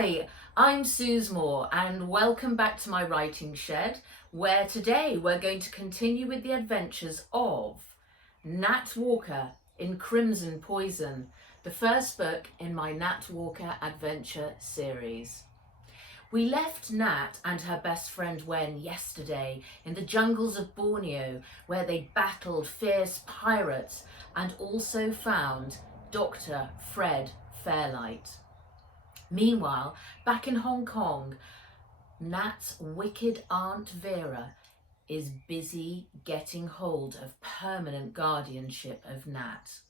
Hi, I'm Suze Moore and welcome back to my writing shed, where today we're going to continue with the adventures of Nat Walker in Crimson Poison, the first book in my Nat Walker adventure series. We left Nat and her best friend Wen yesterday in the jungles of Borneo, where they battled fierce pirates and also found Dr. Fred Fairlight. Meanwhile, back in Hong Kong, Nat's wicked Aunt Vera is busy getting hold of permanent guardianship of Nat.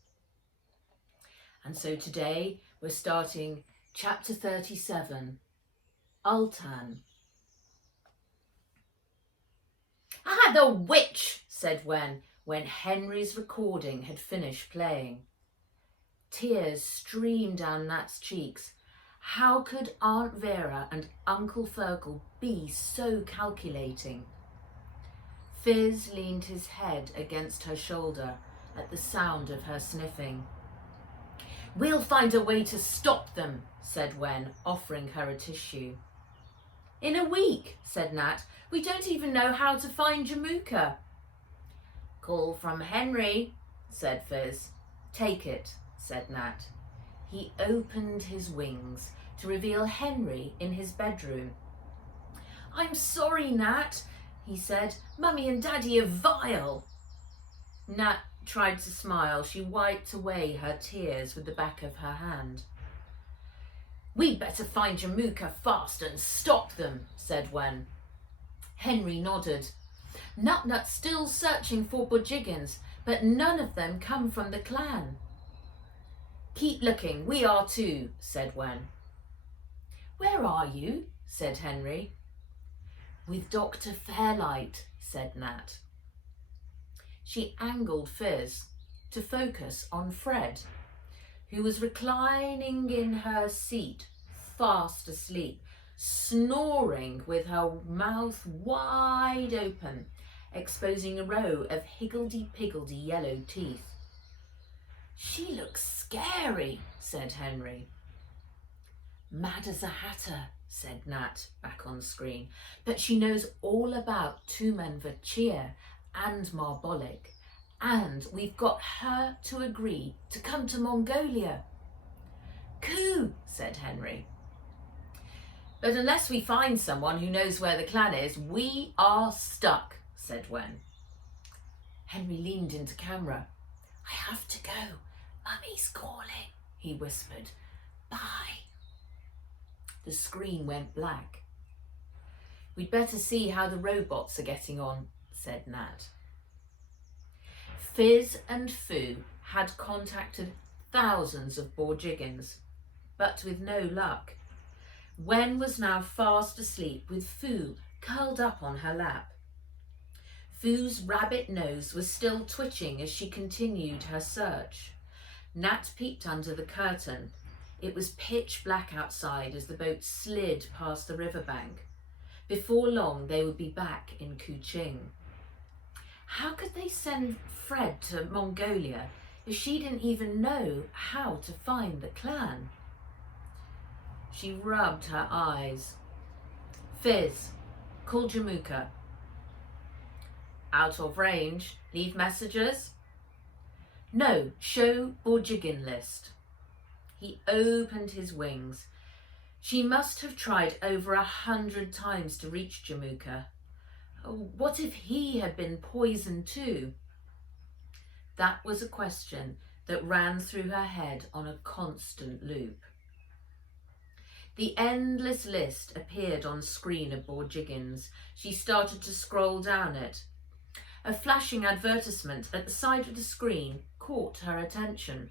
And so today we're starting chapter 37, Altan. "Ah, the witch," said Wen, when Henry's recording had finished playing. Tears streamed down Nat's cheeks. How could Aunt Vera and Uncle Fergal be so calculating? Fizz leaned his head against her shoulder at the sound of her sniffing. "We'll find a way to stop them," said Wen, offering her a tissue. "In a week," said Nat. "We don't even know how to find Jamuka." "Call from Henry," said Fizz. "Take it," said Nat. He opened his wings to reveal Henry in his bedroom. "I'm sorry, Nat," he said. "Mummy and Daddy are vile." Nat tried to smile. She wiped away her tears with the back of her hand. "We'd better find Jamuka fast and stop them," said Wen. Henry nodded. "Nut-Nut's still searching for Bojigans, but none of them come from the clan." "Keep looking, we are too," said Wen. "Where are you?" said Henry. "With Dr. Fairlight," said Nat. She angled Fizz to focus on Fred, who was reclining in her seat, fast asleep, snoring with her mouth wide open, exposing a row of higgledy-piggledy yellow teeth. "She looks scary," said Henry. "Mad as a hatter," said Nat, back on screen. "But she knows all about Tumen Vachia and Marbolic, and we've got her to agree to come to Mongolia." "Coo," said Henry. "But unless we find someone who knows where the clan is, we are stuck," said Wen. Henry leaned into camera. "I have to go. Mummy's calling," he whispered. "Bye." The screen went black. "We'd better see how the robots are getting on," said Nat. Fizz and Foo had contacted thousands of Borjigans, but with no luck. Wen was now fast asleep with Foo curled up on her lap. Foo's rabbit nose was still twitching as she continued her search. Nat peeked under the curtain. It was pitch black outside as the boat slid past the riverbank. Before long, they would be back in Kuching. How could they send Fred to Mongolia if she didn't even know how to find the clan? She rubbed her eyes. "Fizz, call Jamuka." "Out of range. Leave messages?" "No, show Borjigin list." He opened his wings. She must have tried over 100 times to reach Jamuka. What if he had been poisoned too? That was a question that ran through her head on a constant loop. The endless list appeared on screen of Borjigins. She started to scroll down it. A flashing advertisement at the side of the screen caught her attention.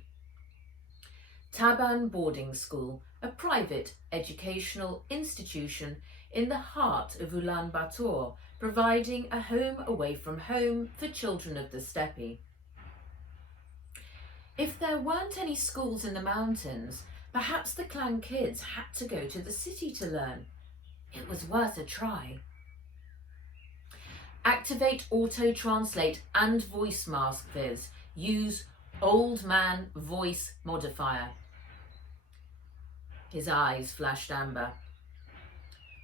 Taban Boarding School, a private educational institution in the heart of Ulaanbaatar, providing a home away from home for children of the steppe. If there weren't any schools in the mountains, perhaps the clan kids had to go to the city to learn. It was worth a try. Activate auto-translate and voice mask Fizz. Use old man voice modifier. His eyes flashed amber.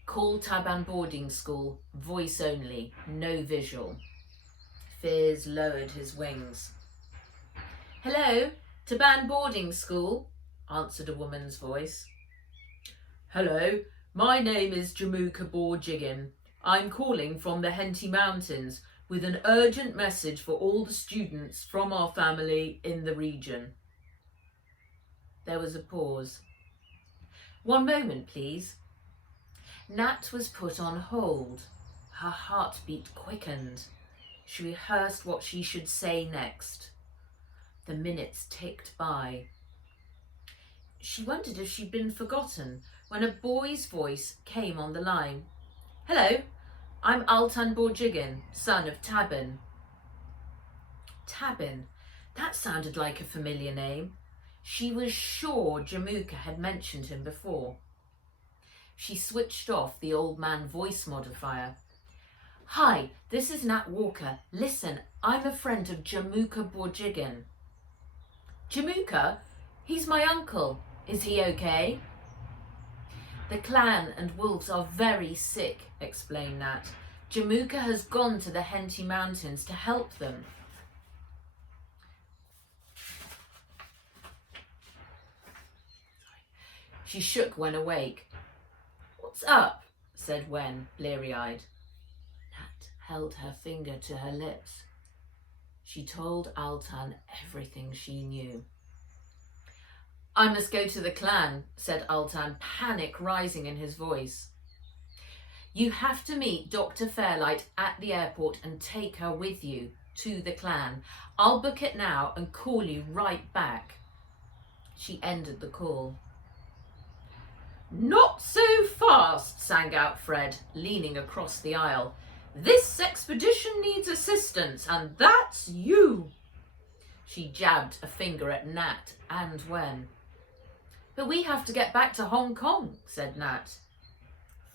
Call Taban boarding school, voice only, no visual. Fears lowered his wings. Hello, Taban boarding school, answered a woman's voice. Hello, my name is Jamuka Borjigan. I'm calling from the Henty Mountains with an urgent message for all the students from our family in the region. There was a pause. One moment, please. Nat was put on hold. Her heartbeat quickened. She rehearsed what she should say next. The minutes ticked by. She wondered if she'd been forgotten when a boy's voice came on the line. Hello, I'm Altan Borjigan, son of Tabin. Tabin, that sounded like a familiar name. She was sure Jamuka had mentioned him before. She switched off the old man voice modifier. Hi, this is Nat Walker. Listen, I'm a friend of Jamuka Borjigan. Jamuka? He's my uncle. Is he okay? The clan and wolves are very sick, explained Nat. Jamuka has gone to the Henty Mountains to help them. She shook when awake. What's up? Said Wen, bleary-eyed. Nat held her finger to her lips. She told Altan everything she knew. I must go to the clan, said Altan, panic rising in his voice. You have to meet Dr. Fairlight at the airport and take her with you to the clan. I'll book it now and call you right back. She ended the call. Not so fast, sang out Fred, leaning across the aisle. This expedition needs assistance, and that's you. She jabbed a finger at Nat and Wen. But we have to get back to Hong Kong, said Nat.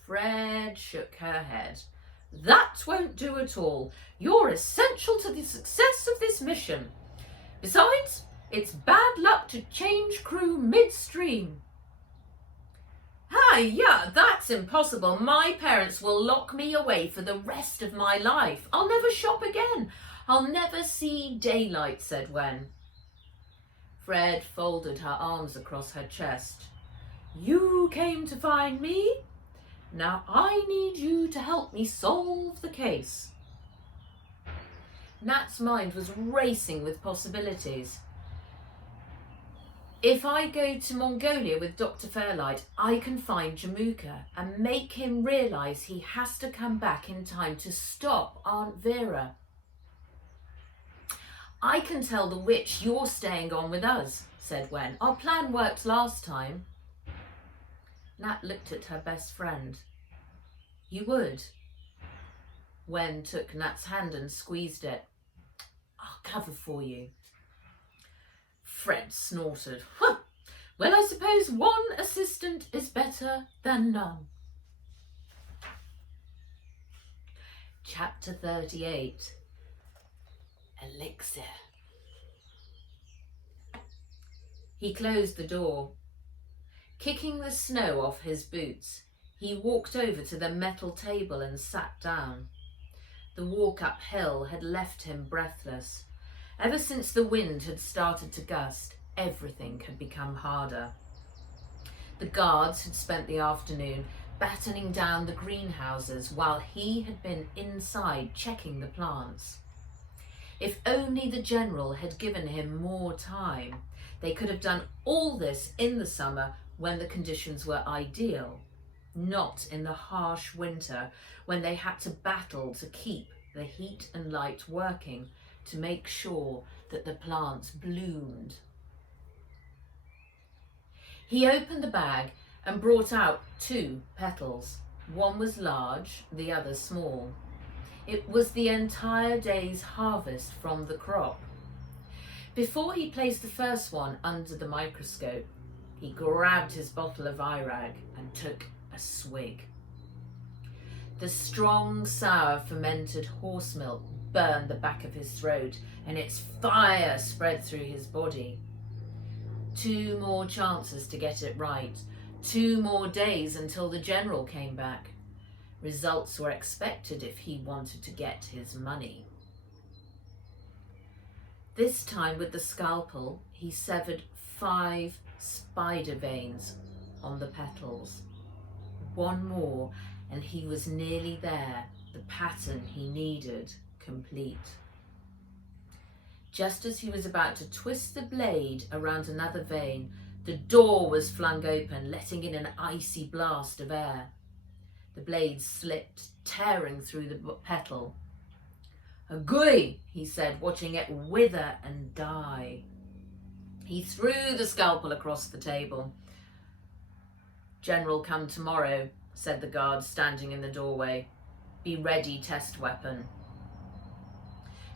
Fred shook her head. That won't do at all. You're essential to the success of this mission. Besides, it's bad luck to change crew midstream. Yeah, that's impossible. My parents will lock me away for the rest of my life. I'll never shop again. I'll never see daylight, said Wen. Fred folded her arms across her chest. You came to find me? Now I need you to help me solve the case. Nat's mind was racing with possibilities. If I go to Mongolia with Dr. Fairlight, I can find Jamuka and make him realise he has to come back in time to stop Aunt Vera. I can tell the witch you're staying on with us, said Wen. Our plan worked last time. Nat looked at her best friend. You would? Wen took Nat's hand and squeezed it. I'll cover for you. Fred snorted. Well, I suppose one assistant is better than none. Chapter 38. Elixir. He closed the door. Kicking the snow off his boots, he walked over to the metal table and sat down. The walk uphill had left him breathless. Ever since the wind had started to gust, everything had become harder. The guards had spent the afternoon battening down the greenhouses while he had been inside checking the plants. If only the general had given him more time, they could have done all this in the summer when the conditions were ideal, not in the harsh winter when they had to battle to keep the heat and light working to make sure that the plants bloomed. He opened the bag and brought out 2 petals. One was large, the other small. It was the entire day's harvest from the crop. Before he placed the first one under the microscope, he grabbed his bottle of Irag and took a swig. The strong, sour, fermented horse milk burned the back of his throat, and its fire spread through his body. 2 more chances to get it right. 2 more days until the general came back. Results were expected if he wanted to get his money. This time with the scalpel, he severed 5 spider veins on the petals. 1 more and he was nearly there, the pattern he needed complete. Just as he was about to twist the blade around another vein, the door was flung open, letting in an icy blast of air. The blade slipped, tearing through the petal. "Agui," he said, watching it wither and die. He threw the scalpel across the table. "General come tomorrow," said the guard standing in the doorway. "Be ready, test weapon."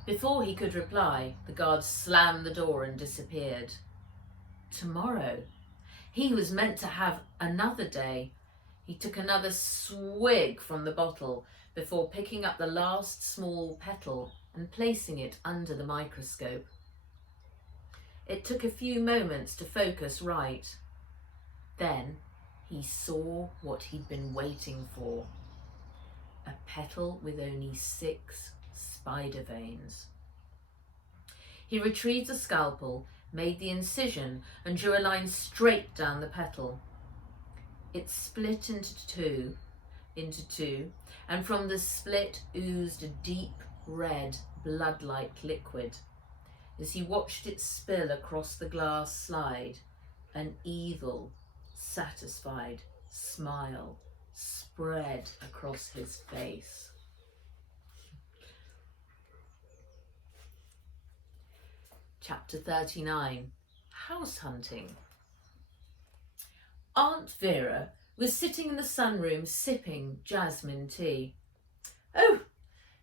Before he could reply, the guard slammed the door and disappeared. Tomorrow. He was meant to have another day. He took another swig from the bottle before picking up the last small petal and placing it under the microscope. It took a few moments to focus right. Then he saw what he'd been waiting for. A petal with only 6 spider veins. He retrieved the scalpel, made the incision, and drew a line straight down the petal. It split into two, and from the split oozed a deep red blood-like liquid. As he watched it spill across the glass slide, an evil, satisfied smile spread across his face. Chapter 39, House Hunting. Aunt Vera was sitting in the sunroom sipping jasmine tea. "Oh,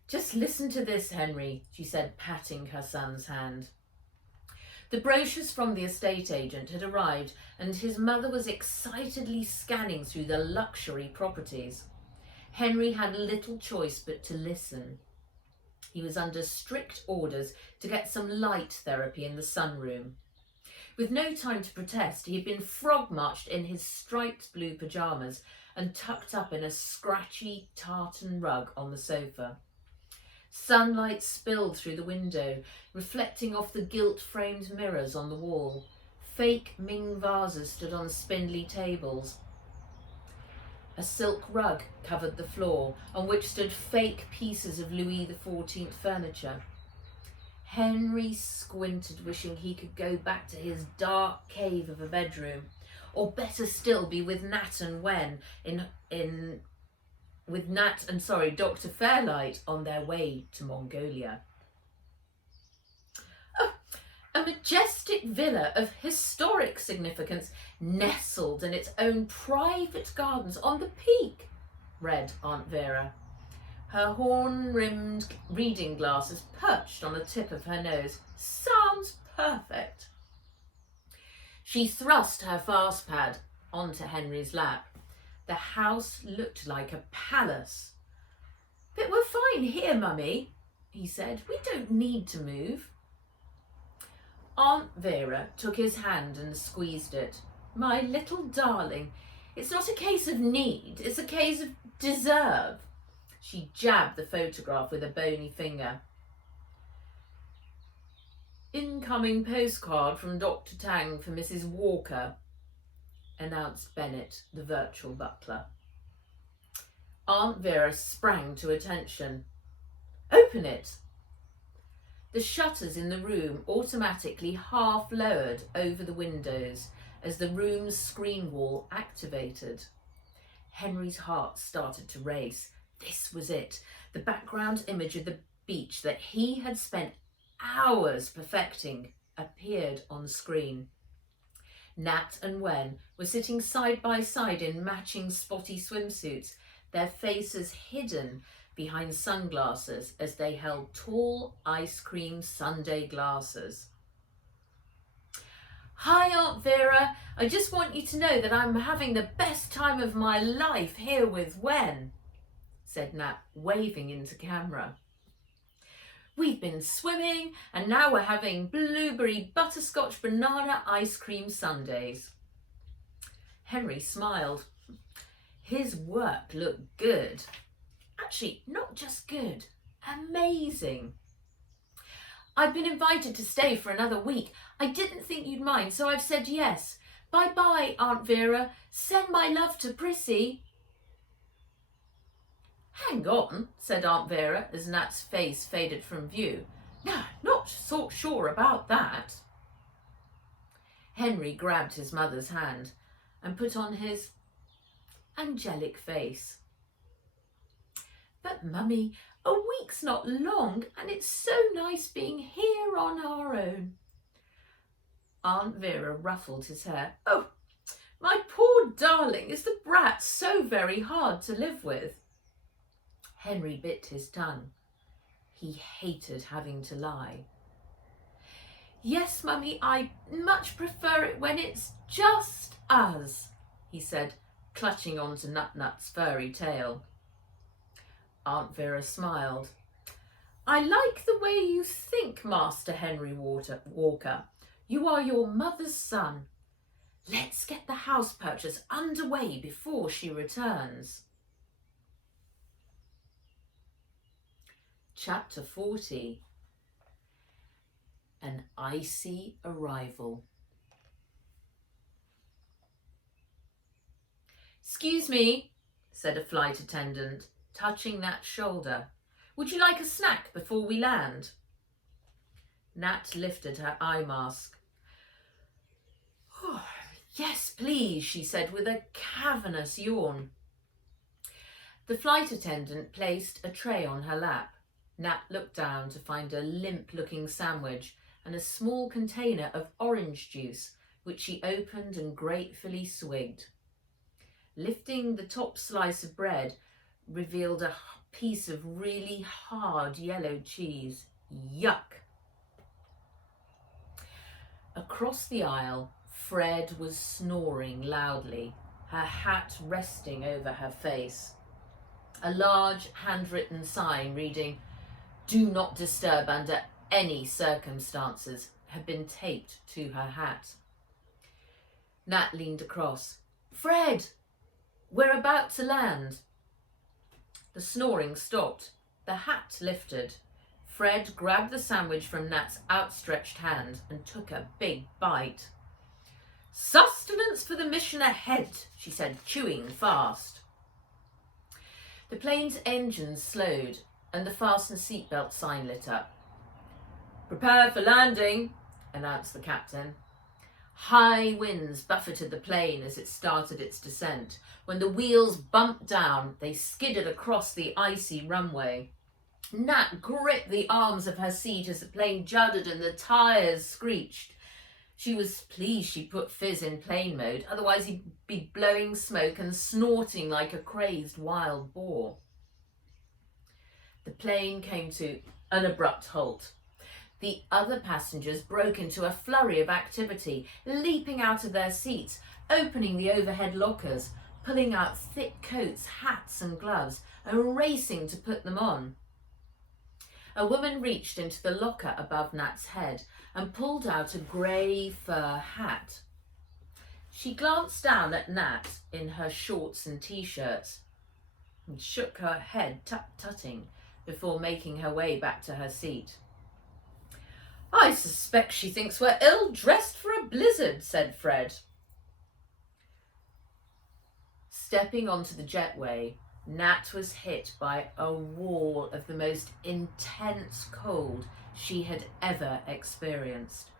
just listen to this, Henry," she said, patting her son's hand. The brochures from the estate agent had arrived and his mother was excitedly scanning through the luxury properties. Henry had little choice but to listen. He was under strict orders to get some light therapy in the sunroom. With no time to protest, he had been frog-marched in his striped blue pyjamas and tucked up in a scratchy tartan rug on the sofa. Sunlight spilled through the window, reflecting off the gilt-framed mirrors on the wall. Fake Ming vases stood on spindly tables. A silk rug covered the floor, on which stood fake pieces of Louis XIV furniture. Henry squinted, wishing he could go back to his dark cave of a bedroom, or better still, be with Nat and Dr. Fairlight on their way to Mongolia. Oh, a majestic villa of historic significance nestled in its own private gardens on the peak, read Aunt Vera. Her horn-rimmed reading glasses perched on the tip of her nose. Sounds perfect. She thrust her fast pad onto Henry's lap. The house looked like a palace. "But we're fine here, Mummy," he said. "We don't need to move." Aunt Vera took his hand and squeezed it. "My little darling, it's not a case of need, it's a case of deserve." She jabbed the photograph with a bony finger. "Incoming postcard from Dr. Tang for Mrs. Walker," announced Bennett, the virtual butler. Aunt Vera sprang to attention. "Open it." The shutters in the room automatically half lowered over the windows as the room's screen wall activated. Henry's heart started to race. This was it, the background image of the beach that he had spent hours perfecting appeared on screen. Nat and Wen were sitting side by side in matching spotty swimsuits, their faces hidden behind sunglasses as they held tall ice cream sundae glasses. "Hi, Aunt Vera. I just want you to know that I'm having the best time of my life here with Wen," said Nat, waving into camera. "We've been swimming and now we're having blueberry butterscotch banana ice cream sundaes." Henry smiled. His work looked good. Actually, not just good, amazing. I've been invited to stay for another week. I didn't think you'd mind, so I've said yes. Bye-bye, Aunt Vera. Send my love to Prissy. Hang on, said Aunt Vera as Nat's face faded from view. No, not so sure about that. Henry grabbed his mother's hand and put on his angelic face. But, Mummy, a week's not long, and it's so nice being here on our own. Aunt Vera ruffled his hair. Oh, my poor darling, is the brat so very hard to live with? Henry bit his tongue. He hated having to lie. Yes, Mummy, I much prefer it when it's just us, he said, clutching onto Nut-Nut's furry tail. Aunt Vera smiled. I like the way you think, Master Henry Walker. You are your mother's son. Let's get the house purchase underway before she returns. Chapter 40. An Icy Arrival. Excuse me, said a flight attendant, touching Nat's shoulder. Would you like a snack before we land? Nat lifted her eye mask. Oh, yes, please, she said with a cavernous yawn. The flight attendant placed a tray on her lap. Nat looked down to find a limp-looking sandwich and a small container of orange juice, which she opened and gratefully swigged. Lifting the top slice of bread revealed a piece of really hard yellow cheese. Yuck! Across the aisle, Fred was snoring loudly, her hat resting over her face. A large handwritten sign reading, "Do not disturb under any circumstances," had been taped to her hat. Nat leaned across. Fred! We're about to land. The snoring stopped. The hat lifted. Fred grabbed the sandwich from Nat's outstretched hand and took a big bite. Sustenance for the mission ahead, she said, chewing fast. The plane's engines slowed and the fasten seatbelt sign lit up. Prepare for landing, announced the captain. High winds buffeted the plane as it started its descent. When the wheels bumped down, they skidded across the icy runway. Nat gripped the arms of her seat as the plane juddered and the tyres screeched. She was pleased she put Fizz in plane mode, otherwise he'd be blowing smoke and snorting like a crazed wild boar. The plane came to an abrupt halt. The other passengers broke into a flurry of activity, leaping out of their seats, opening the overhead lockers, pulling out thick coats, hats and gloves, and racing to put them on. A woman reached into the locker above Nat's head and pulled out a grey fur hat. She glanced down at Nat in her shorts and t-shirts and shook her head tut-tutting before making her way back to her seat. I suspect she thinks we're ill-dressed for a blizzard, said Fred. Stepping onto the jetway, Nat was hit by a wall of the most intense cold she had ever experienced,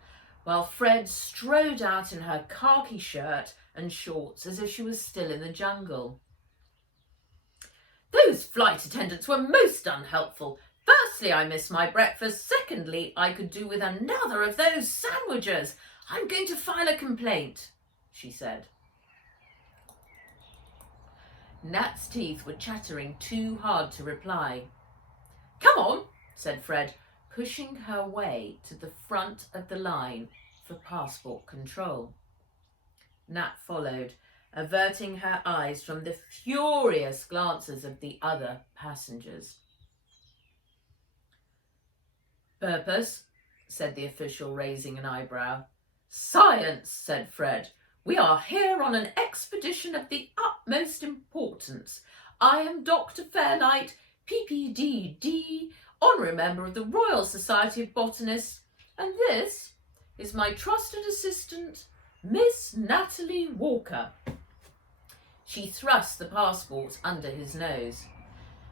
while Fred strode out in her khaki shirt and shorts as if she was still in the jungle. Those flight attendants were most unhelpful. Firstly, I missed my breakfast. Secondly, I could do with another of those sandwiches. I'm going to file a complaint, she said. Nat's teeth were chattering too hard to reply. Come on, said Fred, pushing her way to the front of the line for passport control. Nat followed, averting her eyes from the furious glances of the other passengers. Purpose, said the official, raising an eyebrow. Science, said Fred. We are here on an expedition of the utmost importance. I am Dr. Fairlight, PPDD, honorary member of the Royal Society of Botanists, and this is my trusted assistant, Miss Natalie Walker. She thrust the passports under his nose.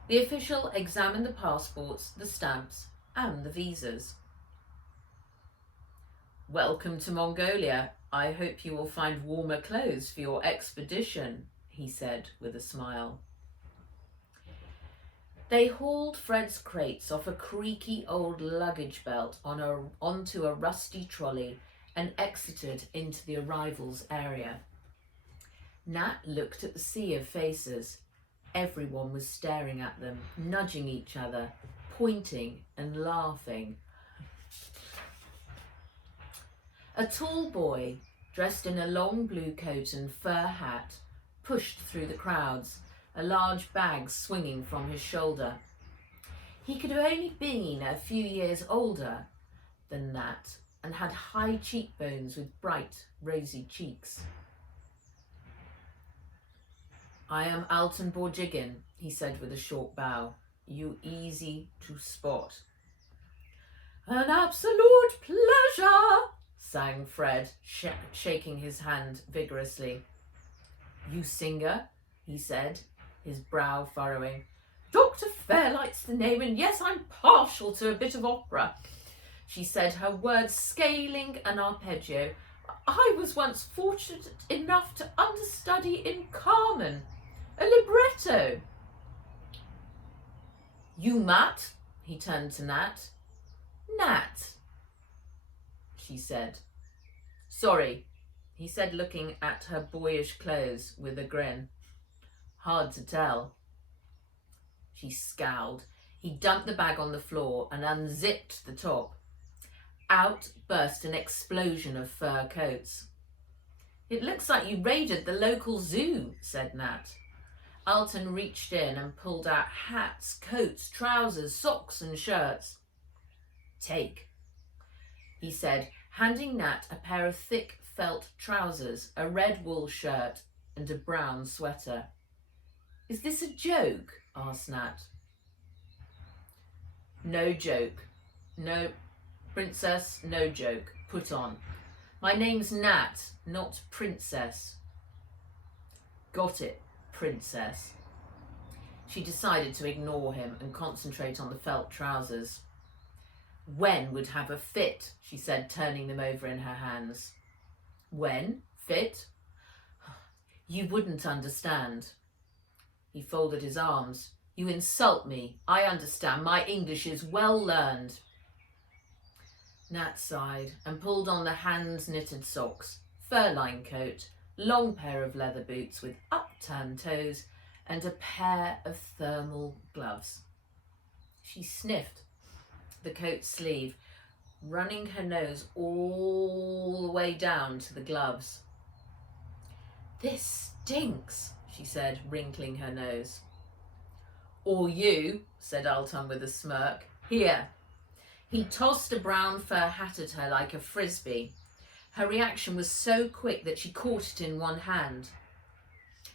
The official examined the passports, the stamps, and the visas. Welcome to Mongolia. I hope you will find warmer clothes for your expedition, he said with a smile. They hauled Fred's crates off a creaky old luggage belt onto a rusty trolley and exited into the arrivals area. Nat looked at the sea of faces. Everyone was staring at them, nudging each other, pointing and laughing. A tall boy, dressed in a long blue coat and fur hat, pushed through the crowds, a large bag swinging from his shoulder. He could have only been a few years older than Nat and had high cheekbones with bright, rosy cheeks. I am Alton Borjigin, he said with a short bow. You easy to spot. An absolute pleasure, sang Fred, shaking his hand vigorously. You singer? He said, his brow furrowing. Dr. Fairlight's the name, and yes, I'm partial to a bit of opera, she said, her words scaling an arpeggio. I was once fortunate enough to understudy in Carmen, a libretto. You Matt? He turned to Nat. Nat, she said. Sorry, he said, looking at her boyish clothes with a grin. Hard to tell. She scowled. He dumped the bag on the floor and unzipped the top. Out burst an explosion of fur coats. It looks like you raided the local zoo, said Nat. Alton reached in and pulled out hats, coats, trousers, socks and shirts. Take, he said, handing Nat a pair of thick felt trousers, a red wool shirt and a brown sweater. Is this a joke? Asked Nat. No joke. No, princess, no joke. Put on. My name's Nat, not Princess. Got it, Princess. She decided to ignore him and concentrate on the felt trousers. Wen would have a fit, she said, turning them over in her hands. Wen? Fit? You wouldn't understand. He folded his arms. You insult me. I understand. My English is well learned. Nat sighed and pulled on the hand-knitted socks, fur-lined coat, long pair of leather boots with upturned toes, and a pair of thermal gloves. She sniffed the coat sleeve, running her nose all the way down to the gloves. This stinks, she said, wrinkling her nose. Or you, said Alton with a smirk. Here. He tossed a brown fur hat at her like a frisbee. Her reaction was so quick that she caught it in one hand.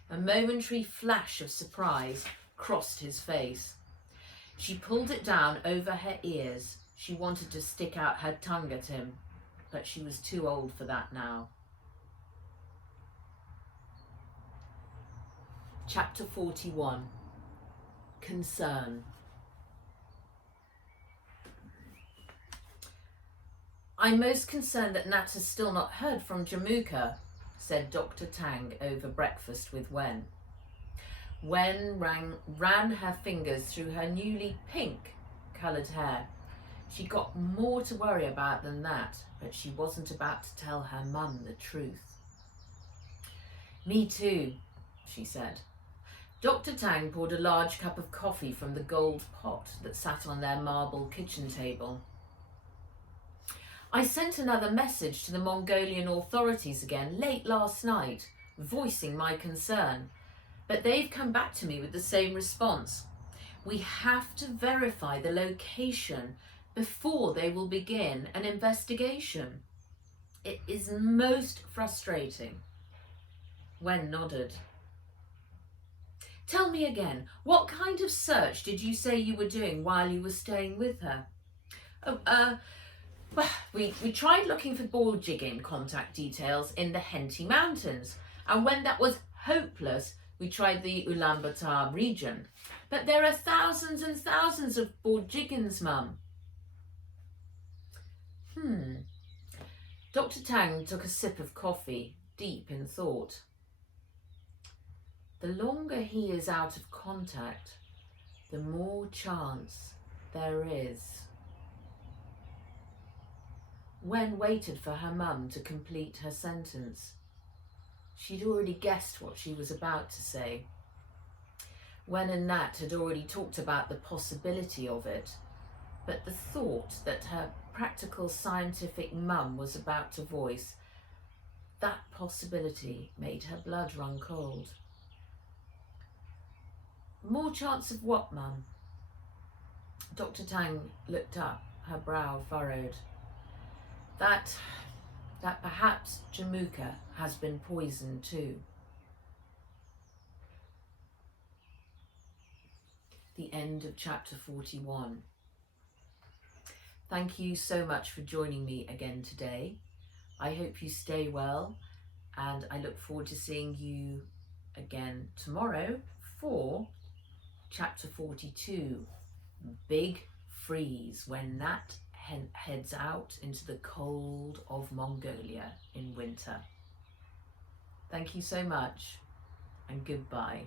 A momentary flash of surprise crossed his face. She pulled it down over her ears. She wanted to stick out her tongue at him, but she was too old for that now. Chapter 41. Concern. I'm most concerned that Nat has still not heard from Jamuka, said Dr. Tang over breakfast with Wen. Wen ran her fingers through her newly pink-coloured hair. She got more to worry about than that, but she wasn't about to tell her mum the truth. Me too, she said. Dr. Tang poured a large cup of coffee from the gold pot that sat on their marble kitchen table. I sent another message to the Mongolian authorities again late last night, voicing my concern, but they've come back to me with the same response. We have to verify the location before they will begin an investigation. It is most frustrating. Wen nodded. Tell me again, what kind of search did you say you were doing while you were staying with her? Well, we tried looking for ball jigging contact details in the Henty Mountains, and when that was hopeless, we tried the Ulaanbaatar region. But there are thousands and thousands of ball jiggins, Mum. Dr. Tang took a sip of coffee, deep in thought. The longer he is out of contact, the more chance there is. Wen waited for her mum to complete her sentence. She'd already guessed what she was about to say. Wen and Nat had already talked about the possibility of it, but the thought that her practical scientific mum was about to voice, that possibility made her blood run cold. More chance of what, Mum? Dr. Tang looked up, her brow furrowed. That perhaps Jamuka has been poisoned too. The end of chapter 41. Thank you so much for joining me again today. I hope you stay well, and I look forward to seeing you again tomorrow for chapter 42, Big Freeze, when Nat heads out into the cold of Mongolia in winter. Thank you so much, and goodbye.